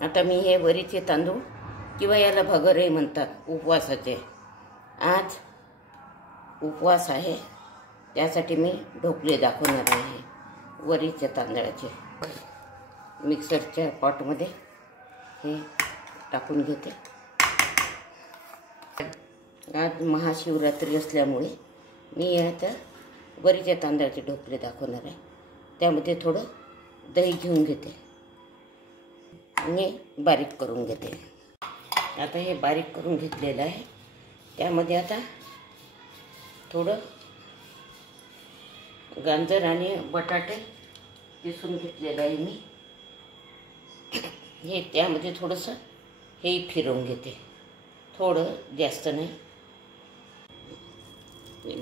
आता मी हे वरीचे तांदूळ किंवा याला भगरही म्हणतात उपवासाचे, आज उपवास आहे त्यासाठी मी ढोकळे दाखवणार आहे वरीच्या तांदळाचे। मिक्सरच्या पॉटमध्ये हे टाकून घेते। आज महाशिवरात्री असल्यामुळे मी आता वरीच्या तांदळाचे ढोकळे दाखवणार आहे। त्यामध्ये थोडं दही घेऊन घेते आणि बारीक करून घेते। आता हे बारीक करून घेतलेलं आहे, त्यामध्ये आता थोडं गाजर आणि बटाटे किसून घेतलेलं आहे मी। हे त्यामध्ये थोडंसं हे फिरवून घेते, थोडं जास्त नाही।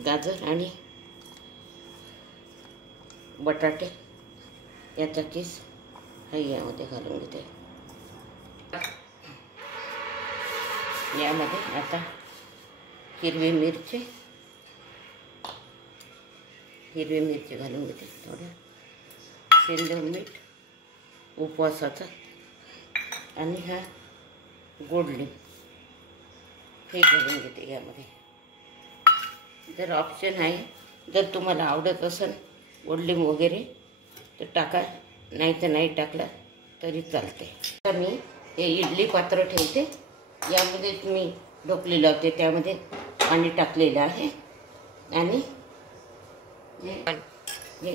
गाजर आणि बटाटे याचा किस हे यामध्ये घालून घेते। यामध्ये आता हिरवी मिरची घालून घेते, थोडं सेंधव मीठ उपवासाचं, आणि हा गोड लिंब हे घालून घेते यामध्ये। जर ऑप्शन आहे, जर तुम्हाला आवडत असेल गोड लिंब वगैरे तर टाका, नाही तर नाही टाकला तरी चालते। आता मी हे इडली पात्र ठेवते, यामध्ये मी ढोकळे लावते, त्यामध्ये पाणी टाकलेलं आहे आणि हे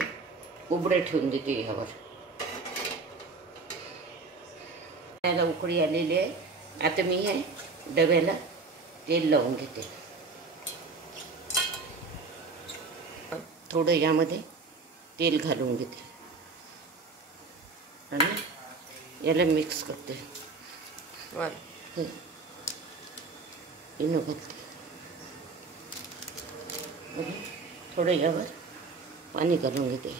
उबडे ठेवून देते यावर। याला उकळी आलेली आहे, आता मी हे डब्याला तेल लावून घेते। थोडं यामध्ये तेल घालून घेते आणि याला मिक्स करते। इनो घालते, थोडं यावर पाणी घालून घेते।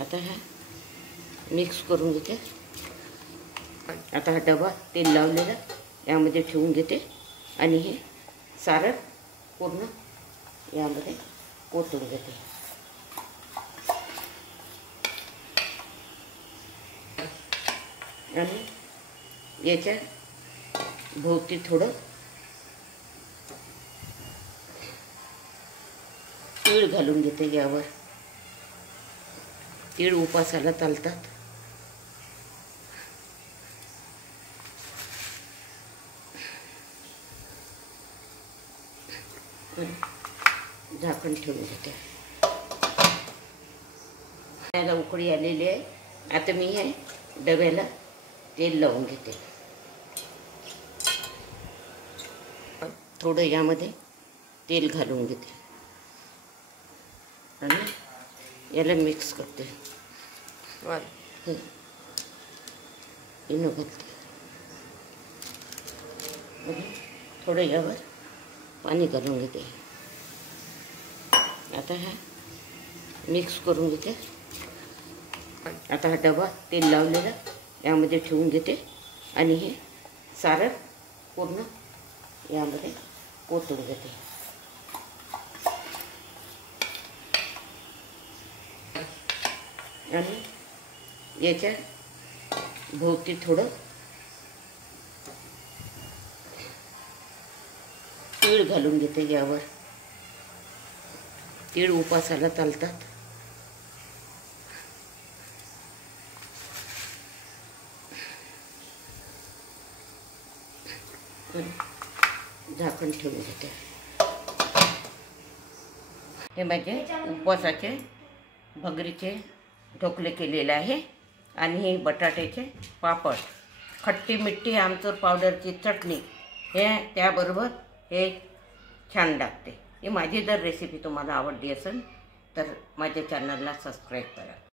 आता हा मिक्स करून घेते। आता हा डबा तेल लावलेला यामध्ये ठेवून घेते आणि हे सारण पूर्ण यामध्ये ओतून घेते। आणि याच्या भोवती थोडं तीळ घालून घेते यावर। तीळ उपासाला चालतात। झाकण ठेवून घेते। याला उकळी आलेली आहे, आता मी हे डब्याला तेल लावून घेते। थोडं यामध्ये तेल घालून घेते आणि याला मिक्स करते। इनो घालते, थोडं यावर पाणी घालून घेते। आता हा मिक्स करून घेते। आता हा डबा तेल लावलेला यामध्ये ठेवून घेते आणि हे सारण पूर्ण यामध्ये ओतून घेते। आणि याच्या भोवती थोडं तीळ घालून घेते यावर। तीळ उपासाला चालतात। झाकण ठेवून घेते। हे माझे उपवासाचे भगरीचे ढोकळे केलेले आहे आणि हे बटाट्याचे पापड, खट्टी मिठी आमचूर पावडरची चटणी, हे त्याबरोबर हे छान लागते। ही माझी जर रेसिपी तुम्हाला आवडली असेल तर माझ्या चॅनलला सबस्क्राईब करा।